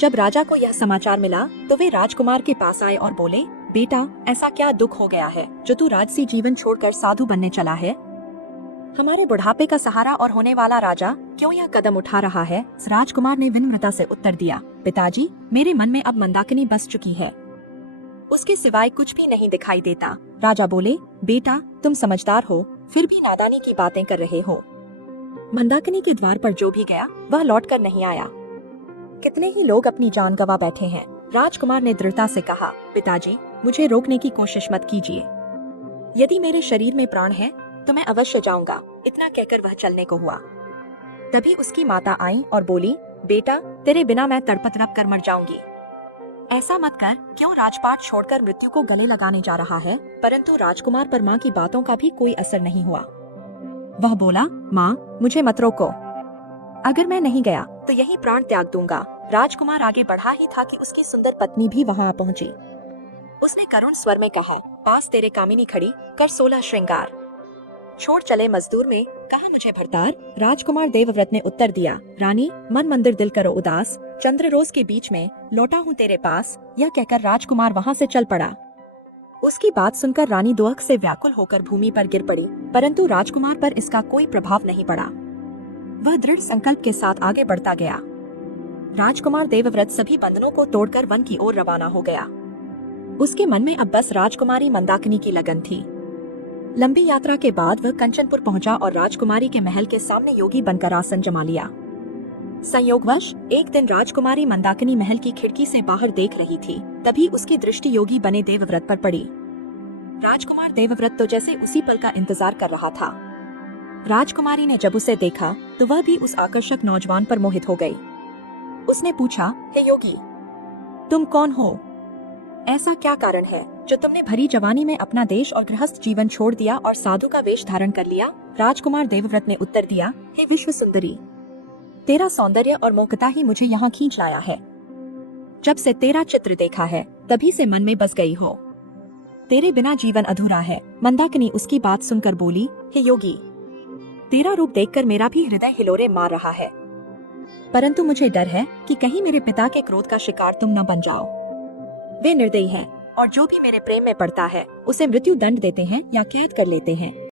जब राजा को यह समाचार मिला तो वे राजकुमार के पास आए और बोले, बेटा, ऐसा क्या दुख हो गया है जो तू राजसी जीवन छोड़कर साधु बनने चला है? हमारे बुढ़ापे का सहारा और होने वाला राजा क्यों यह कदम उठा रहा है? राजकुमार ने विनम्रता से उत्तर दिया, पिताजी, मेरे मन में अब मंदाकिनी बस चुकी है, उसके सिवाय कुछ भी नहीं दिखाई देता। राजा बोले, बेटा, तुम समझदार हो, फिर भी नादानी की बातें कर रहे हो। मंदाकिनी के द्वार पर जो भी गया वह लौटकर नहीं आया। कितने ही लोग अपनी जान गंवा बैठे हैं। राजकुमार ने दृढ़ता से कहा, पिताजी, मुझे रोकने की कोशिश मत कीजिए। यदि मेरे शरीर में प्राण है तो मैं अवश्य जाऊंगा। इतना कहकर वह चलने को हुआ। तभी उसकी माता आई और बोली, बेटा, तेरे बिना मैं तड़प तड़प कर मर जाऊंगी। ऐसा मत कर, क्यों राजपाट छोड़कर मृत्यु को गले लगाने जा रहा है? परंतु राजकुमार पर माँ की बातों का भी कोई असर नहीं हुआ। वह बोला, माँ, मुझे मत रोको। अगर मैं नहीं गया तो यही प्राण त्याग दूंगा। राजकुमार आगे बढ़ा ही था कि उसकी सुंदर पत्नी भी वहां आ पहुंची। उसने करुण स्वर में कहा, पास तेरे कामिनी खड़ी, कर 16 श्रृंगार। छोड़ चले मजदूर में, कहा मुझे भरतार। राजकुमार देवव्रत ने उत्तर दिया, रानी, मन मंदिर दिल करो उदास, चंद्र रोज के बीच में लौटा हूँ तेरे पास। यह कहकर राजकुमार वहाँ से चल पड़ा। उसकी बात सुनकर रानी दुख से व्याकुल होकर भूमि पर गिर पड़ी, परंतु राजकुमार पर इसका कोई प्रभाव नहीं पड़ा। वह दृढ़ संकल्प के साथ आगे बढ़ता गया। राजकुमार देवव्रत सभी बंधनों को तोड़कर वन की ओर रवाना हो गया। उसके मन में अब बस राजकुमारी मंदाकिनी की लगन थी। लंबी यात्रा के बाद वह कंचनपुर पहुंचा और राजकुमारी के महल के सामने योगी बनकर आसन जमा लिया। संयोगवश एक दिन राजकुमारी मंदाकिनी महल की खिड़की से बाहर देख रही थी। तभी उसकी दृष्टि योगी बने देवव्रत पर पड़ी। राजकुमार देवव्रत तो जैसे उसी पल का इंतजार कर रहा था। राजकुमारी ने जब उसे देखा तो वह भी उस आकर्षक नौजवान पर मोहित हो गई। उसने पूछा, हे योगी, तुम कौन हो? ऐसा क्या कारण है जो तुमने भरी जवानी में अपना देश और गृहस्थ जीवन छोड़ दिया और साधु का वेश धारण कर लिया? राजकुमार देवव्रत ने उत्तर दिया, हे विश्व सुंदरी, तेरा सौंदर्य और मोहकता ही मुझे यहाँ खींच लाया है। जब से तेरा चित्र देखा है तभी से मन में बस गई हो। तेरे बिना जीवन अधूरा है। मंदाकिनी उसकी बात सुनकर बोली, हे योगी, तेरा रूप देखकर मेरा भी हृदय हिलोरे मार रहा है, परंतु मुझे डर है कि कहीं मेरे पिता के क्रोध का शिकार तुम न बन जाओ। वे निर्दयी हैं और जो भी मेरे प्रेम में पड़ता है उसे मृत्यु दंड देते हैं या कैद कर लेते हैं।